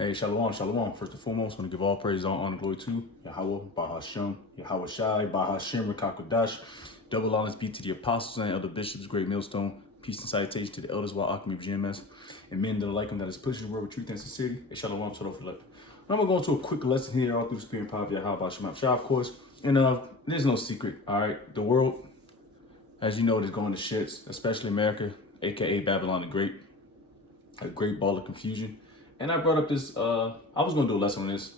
Hey, shalom, shalom. First and foremost, I want to give all praise, all honor, glory to Yahweh, Bahashem, Yahweh Shai, Bahashem, Rakakodash. Double honors be to the apostles and elder bishops, great millstone. Peace and salutation to the elders, while alchemy of GMS, and men that are like them, that is pushing the word with truth and sincerity. Hey, shalom, shalom for love. I'm going to go into a quick lesson here, all through the spirit and power of Yahweh, Bahashem, Shai, of course. And there's no secret, all right? The world, as you know, is going to shits, especially America, aka Babylon the Great, a great ball of confusion. And I brought up this, I was going to do a lesson on this,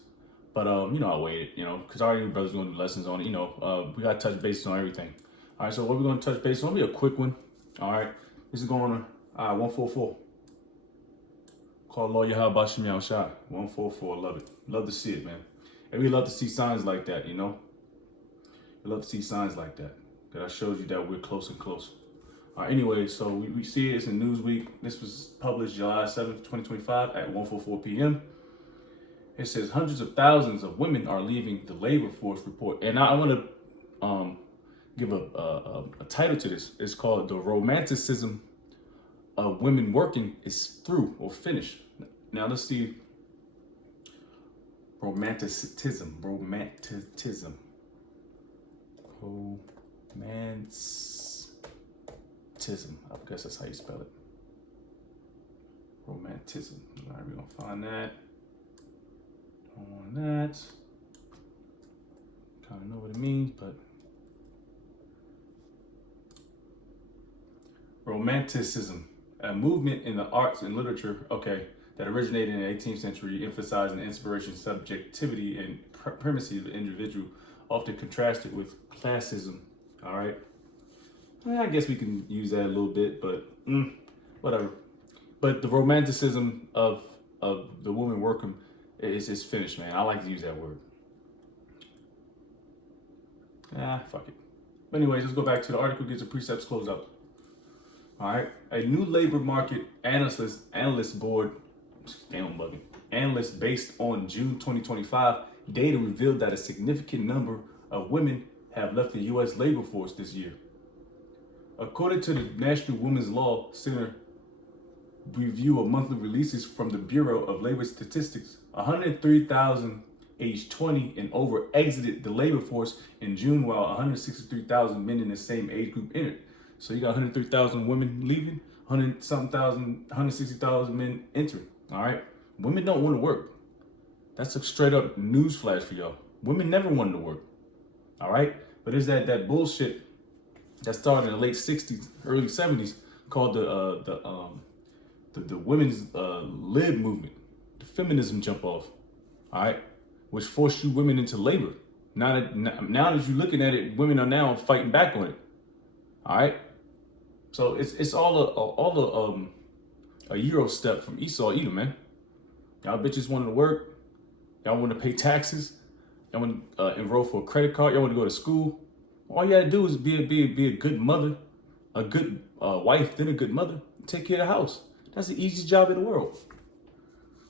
but, I waited, because I already knew brothers were going to do lessons on it. We got to touch base on everything. All right, so what we're going to touch base on, it'll be a quick one. All right, this is going on 144. Called Lord Yahweh Bashem Yahweh Shai. 144, love it. Love to see it, man. And we love to see signs like that, We love to see signs like that. That I showed you that we're close and close. Anyway, so we see it. It's in Newsweek. This was published July 7th, 2025 at 1:44 p.m. It says hundreds of thousands of women are leaving the labor force report. And I want to give a title to this. It's called The Romanticism of Women Working is Through or Finished. Now let's see. Romanticism. I guess that's how you spell it. Romanticism. All right, we're gonna find that. Don't want that. Kind of know what it means, but Romanticism, a movement in the arts and literature, that originated in the 18th century, emphasizing inspiration, subjectivity, and primacy of the individual, often contrasted with classism. All right. I guess we can use that a little bit, but whatever. But the romanticism of the woman working is finished, man. I like to use that word. Fuck it. But anyways, let's go back to the article. Gets the precepts closed out. All right. A new labor market analyst board, damn bugging, analyst based on June 2025 data revealed that a significant number of women have left the U.S. labor force this year. According to the National Women's Law Center review of monthly releases from the Bureau of Labor Statistics, 103,000 aged 20 and over exited the labor force in June, while 163,000 men in the same age group entered. So you got 103,000 women leaving, 160,000 men entering. All right, women don't want to work. That's a straight up news flash for y'all. Women never wanted to work. All right, but there's that bullshit that started in the late 60s, early 70s, called the women's lib movement, the feminism jump off, all right, which forced you women into labor. Now that you're looking at it, women are now fighting back on it, all right. So it's all a Euro step from Esau Edom, man. Y'all bitches wanted to work, y'all want to pay taxes, y'all want to enroll for a credit card, y'all want to go to school. All you gotta do is be a good mother, a good wife, then a good mother. Take care of the house. That's the easiest job in the world.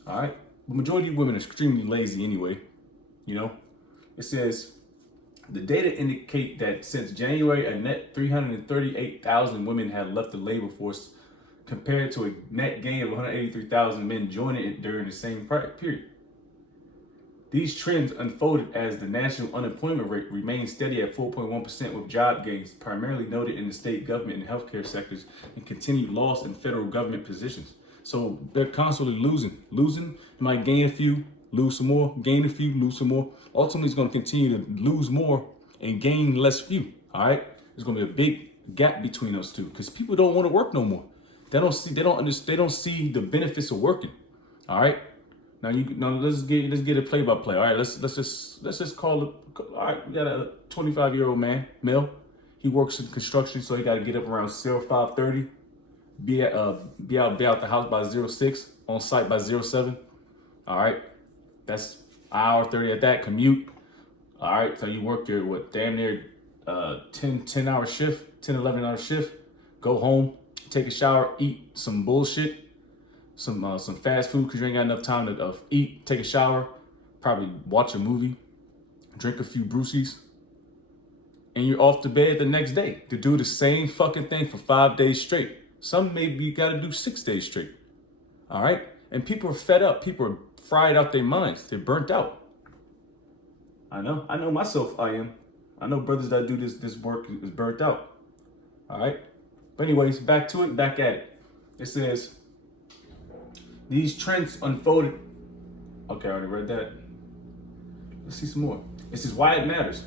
All right. The majority of women are extremely lazy anyway. It says the data indicate that since January, a net 338,000 women have left the labor force, compared to a net gain of 183,000 men joining it during the same period. These trends unfolded as the national unemployment rate remained steady at 4.1%, with job gains primarily noted in the state government and healthcare sectors, and continued loss in federal government positions. So they're constantly losing, might gain a few, lose some more, gain a few, lose some more. Ultimately, it's going to continue to lose more and gain less few. All right, there's going to be a big gap between those two because people don't want to work no more. They don't see the benefits of working. All right. Now let's get a play-by-play. All right, let's just call it. All right, we got a 25-year-old man, male. He works in construction, so he got to get up around 5:30, be out the house by 06, on site by 07. All right, that's an hour 30 at that commute. All right, so you work your damn near 10-hour shift, 11-hour shift. Go home, take a shower, eat some bullshit. Some fast food because you ain't got enough time to eat, take a shower, probably watch a movie, drink a few brewskis, and you're off to bed the next day to do the same fucking thing for 5 days straight. Some maybe you got to do 6 days straight. All right. And people are fed up. People are fried out their minds. They're burnt out. I know myself I am. I know brothers that do this work is burnt out. All right. But anyways, back to it, back at it. It says, these trends unfolded. Okay, I already read that. Let's see some more. It says why it matters.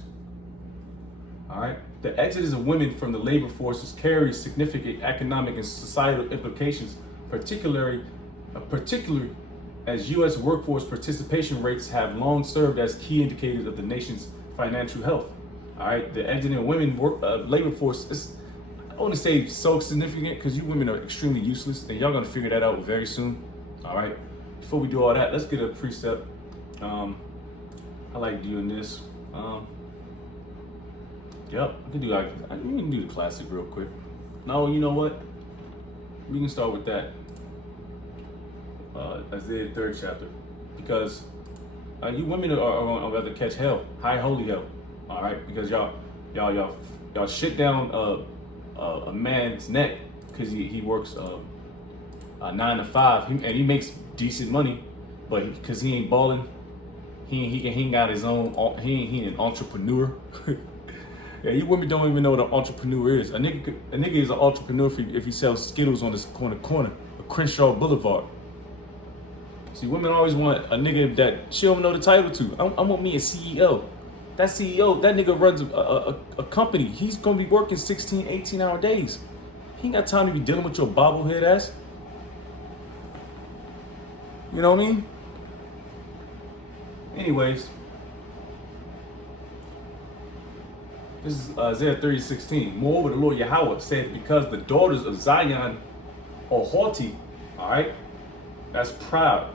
All right. The exodus of women from the labor forces carries significant economic and societal implications, particularly as U.S. workforce participation rates have long served as key indicators of the nation's financial health. All right. The exodus of women labor force is, I want to say, so significant because you women are extremely useless, and y'all gonna figure that out very soon. All right. Before we do all that, let's get a precept. I like doing this. Yep, we can do the classic real quick. No, you know what? We can start with that. Isaiah 3rd chapter, because you women are about to catch hell, high holy hell. All right, because y'all shit down a man's neck because he works 9 to 5 and he makes decent money, but because he ain't balling, he ain't got his own. He ain't an entrepreneur. Yeah, you women don't even know what an entrepreneur is. A nigga is an entrepreneur if he sells Skittles on this corner of Crenshaw Boulevard. See, women always want a nigga that she don't know the title to. I want me a CEO. That CEO, that nigga runs a company. He's gonna be working 16, 18-hour days. He ain't got time to be dealing with your bobblehead ass. You know what I mean? Anyways. This is Isaiah 30:16. Moreover, the Lord Yahweh said, because the daughters of Zion are haughty, all right, that's proud,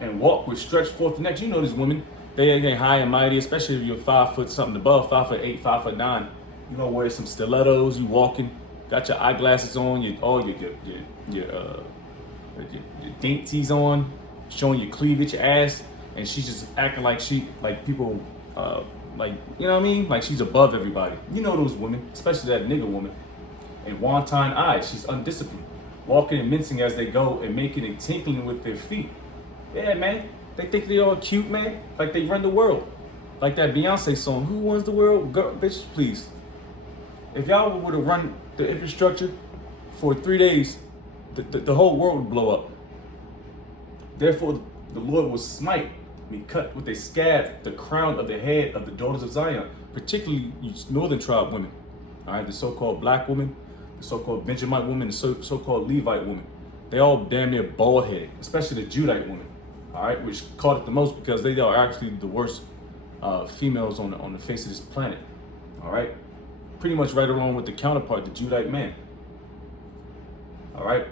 and walk with stretched forth necks. You know these women, they ain't high and mighty, especially if you're 5 foot something above, 5'8", 5'9". You know, wear some stilettos, you walking, got your eyeglasses on, your dainties on, showing your cleavage, your ass, and she's just acting like people. Like, you know what I mean? Like she's above everybody. You know those women, especially that nigga woman. And wanton eyes, she's undisciplined. Walking and mincing as they go and making and tinkling with their feet. Yeah, man. They think they all cute, man. Like they run the world. Like that Beyonce song, who runs the world? Girl, bitch, please. If y'all were to run the infrastructure for 3 days, the whole world would blow up. Therefore, the Lord will smite me, cut with a scab the crown of the head of the daughters of Zion, particularly northern tribe women. All right, the so-called black woman, the so-called Benjamite woman, the so-called Levite woman. They all damn near bald-headed, especially the Judite woman. All right, which caught it the most because they are actually the worst females on the face of this planet. All right, pretty much right along with the counterpart, the Judite man. All right,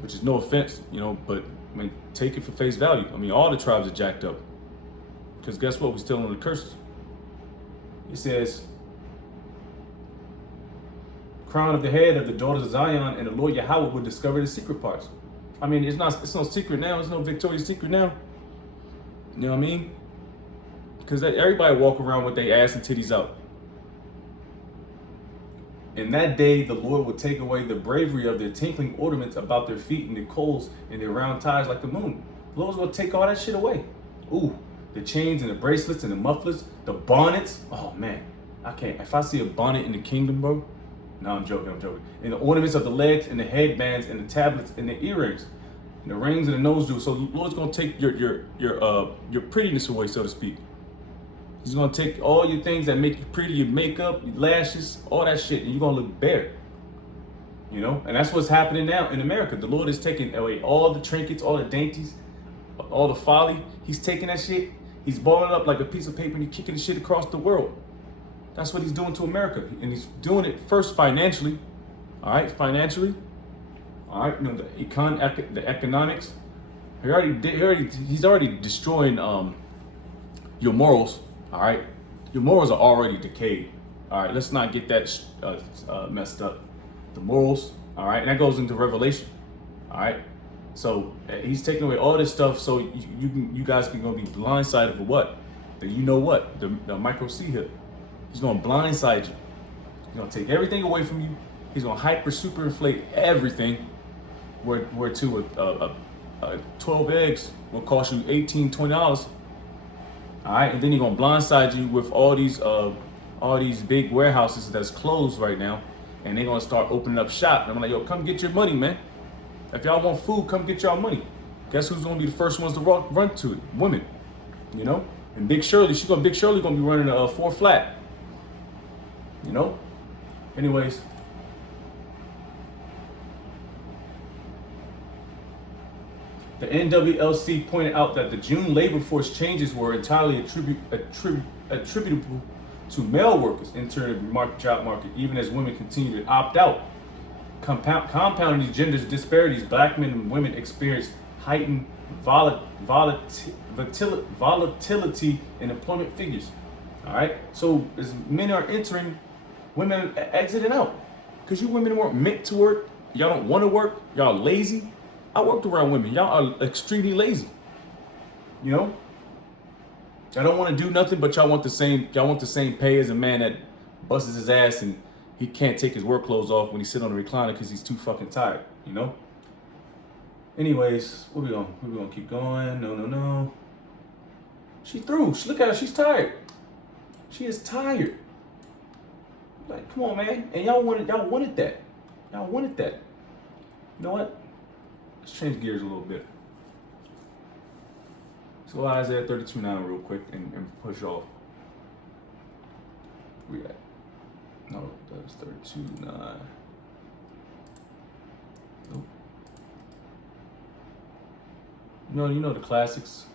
which is no offense, you know, but I mean, take it for face value. I mean, all the tribes are jacked up. Because guess what? We're still under the curses. It says, crown of the head of the daughters of Zion, and the Lord Yahweh will discover the secret parts. I mean, it's no secret now. It's no Victoria's Secret now. You know what I mean? Because everybody walk around with their ass and titties out. In that day, the Lord will take away the bravery of their tinkling ornaments about their feet and their coals and their round ties like the moon. The Lord's gonna take all that shit away. Ooh, the chains and the bracelets and the mufflers, the bonnets. Oh man, I can't. If I see a bonnet in the kingdom, bro. No, I'm joking. And the ornaments of the legs and the headbands and the tablets and the earrings and the rings and the nose jewels. So the Lord's gonna take your prettiness away, so to speak. He's gonna take all your things that make you pretty, your makeup, your lashes, all that shit, and you're gonna look bare. You know, and that's what's happening now in America. The Lord is taking away all the trinkets, all the dainties, all the folly. He's taking that shit, he's balling it up like a piece of paper and he's kicking the shit across the world. That's what he's doing to America. And he's doing it first financially. All right, financially. All right, you know, the economics. He's already destroying your morals. All right, your morals are already decayed. All right, let's not get that messed up. The morals, all right, and that goes into Revelation. All right, so he's taking away all this stuff, so you guys can go be blindsided for what? The you know what? The micro C hip. He's gonna blindside you. He's gonna take everything away from you. He's gonna super inflate everything. Where to 12 eggs will cost you $18, $20. All right, and then you're gonna blindside you with all these big warehouses that's closed right now, and they're gonna start opening up shop. And I'm like, yo, come get your money, man. If y'all want food, come get y'all money. Guess who's gonna be the first ones to run to it? Women, you know. And Big Shirley gonna be running a 4 flat, you know. Anyways. The NWLC pointed out that the June labor force changes were entirely attributable to male workers entering the job market, even as women continue to opt out. Compounding these gender disparities, black men and women experience heightened volatility in employment figures. All right, so as men are entering, women are exiting out because you women weren't meant to work. Y'all don't want to work. Y'all lazy. I worked around women. Y'all are extremely lazy. You know? Y'all don't want to do nothing, but y'all want the same pay as a man that busts his ass and he can't take his work clothes off when he sit on the recliner because he's too fucking tired, you know? Anyways, we gonna keep going. No. She through. Look at her, she's tired. She is tired. Like, come on, man. And y'all wanted that. Y'all wanted that. You know what? Let's change gears a little bit. Let's go Isaiah 32:9 real quick and push off. Where we at? No, that's 32:9. Nope. You know the classics.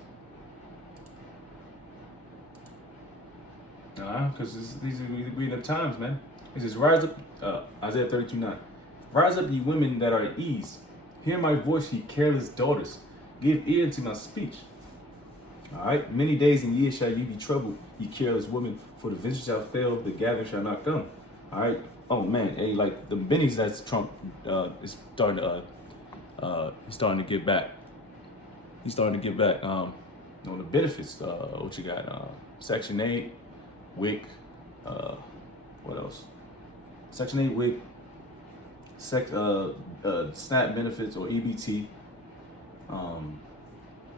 Because these are the times, man. It says, rise up, Isaiah 32:9. Rise up, ye women that are at ease. Hear my voice, ye careless daughters. Give ear to my speech. All right. Many days and years shall ye be troubled, ye careless women, for the vengeance shall fail, the gathering shall not come. All right. Oh man, hey, like the bennies that's Trump is starting to he's starting to get back. He's starting to get back. On the benefits. What you got? Section 8, WIC. What else? Section 8, WIC. SNAP benefits or EBT,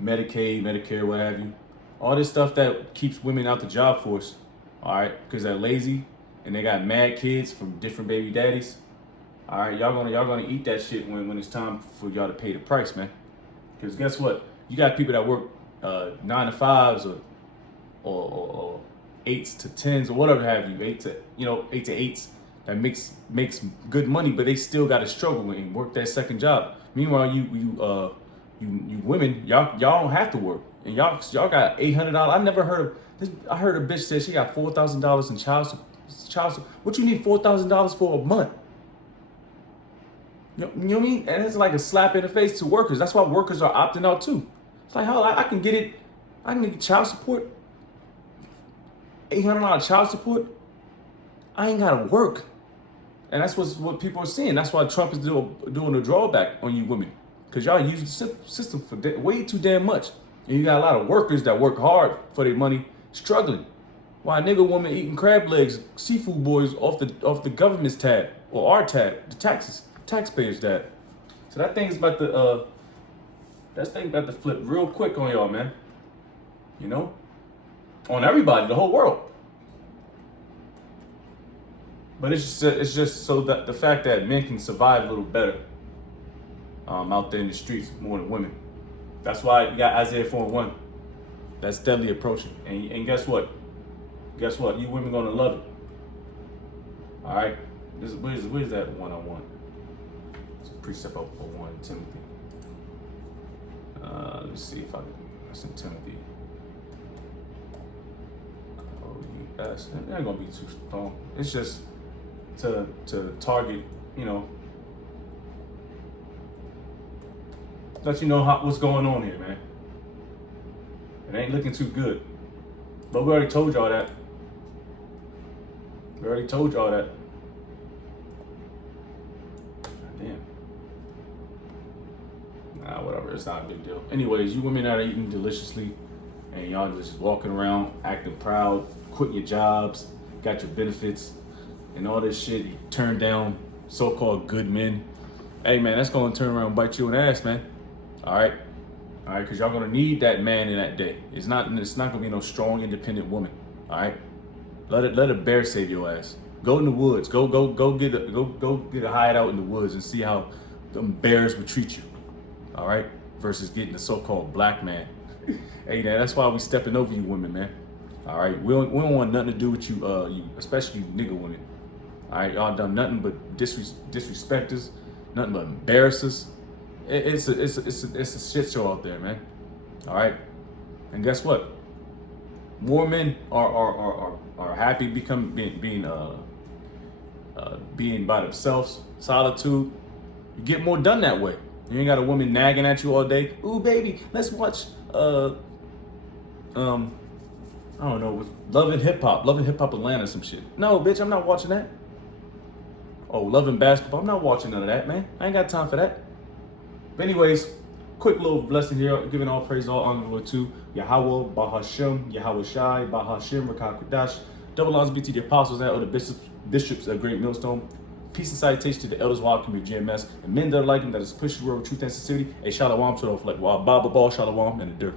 Medicaid, Medicare, what have you. All this stuff that keeps women out the job force, all right, because they're lazy and they got mad kids from different baby daddies. All right, y'all gonna eat that shit when it's time for y'all to pay the price, man. Because guess what? You got people that work 9 to 5s or 8s to 10s or whatever have you, 8 to 8s. That makes good money, but they still got to struggle and work that second job. Meanwhile, you women, y'all don't have to work, and y'all got $800. I never heard of this. I heard a bitch say she got $4,000 in child support. What you need $4,000 for a month? You know what I mean? And it's like a slap in the face to workers. That's why workers are opting out too. It's like, hell, I can get it. I can get child support. $800 child support. I ain't gotta work. And that's what people are seeing. That's why Trump is doing a drawback on you women. Because y'all use the system for way too damn much. And you got a lot of workers that work hard for their money struggling. Why a nigga woman eating crab legs, seafood boys off the government's tab or our tab, the taxpayers' tab. So that thing's about to flip real quick on y'all, man. You know? On everybody, the whole world. But it's just so that the fact that men can survive a little better out there in the streets more than women. That's why you got Isaiah 4:1. That's steadily approaching. And guess what? Guess what? You women gonna love it. All right. Where's that 101? It's a precept of 1 Timothy. Let's see if I can. That's in Timothy. Oh yes, it ain't gonna be too strong. It's just to target, let you know what's going on here, man. It ain't looking too good. But we already told y'all that. God damn. Nah, whatever. It's not a big deal. Anyways, you women that are eating deliciously and y'all just walking around acting proud, quitting your jobs, got your benefits, and all this shit, you turn down so-called good men. Hey, man, that's going to turn around and bite you in the ass, man. All right? All right, because y'all gonna need that man in that day. It's not gonna be no strong, independent woman. All right, let a bear save your ass. Go in the woods. Go get a hideout in the woods and see how them bears would treat you. All right, versus getting a so-called black man. Hey, man, that's why we stepping over you women, man. All right, we don't want nothing to do with you, you especially nigga women. All right, y'all done nothing but disrespect us, nothing but embarrass us. It's a shit show out there, man. All right, and guess what? More men are happy being by themselves, solitude. You get more done that way. You ain't got a woman nagging at you all day. Ooh, baby, let's watch I don't know, Love and Hip Hop Atlanta, some shit. No, bitch, I'm not watching that. Oh, Love and Basketball, I'm not watching none of that, man. I ain't got time for that. But anyways, quick little blessing here, giving all praise, all honor to Yahweh, Bahashem, Yahweh Shai, Bahashem, Rakah Kodash, double honors be to the apostles and the bishops at Great Millstone. Peace and salutation to the elders, wild community, GMS, and men that are like him, that is pushing the world with truth and sincerity. A shalom to the like, Baba Ball, shalom, and the dirt.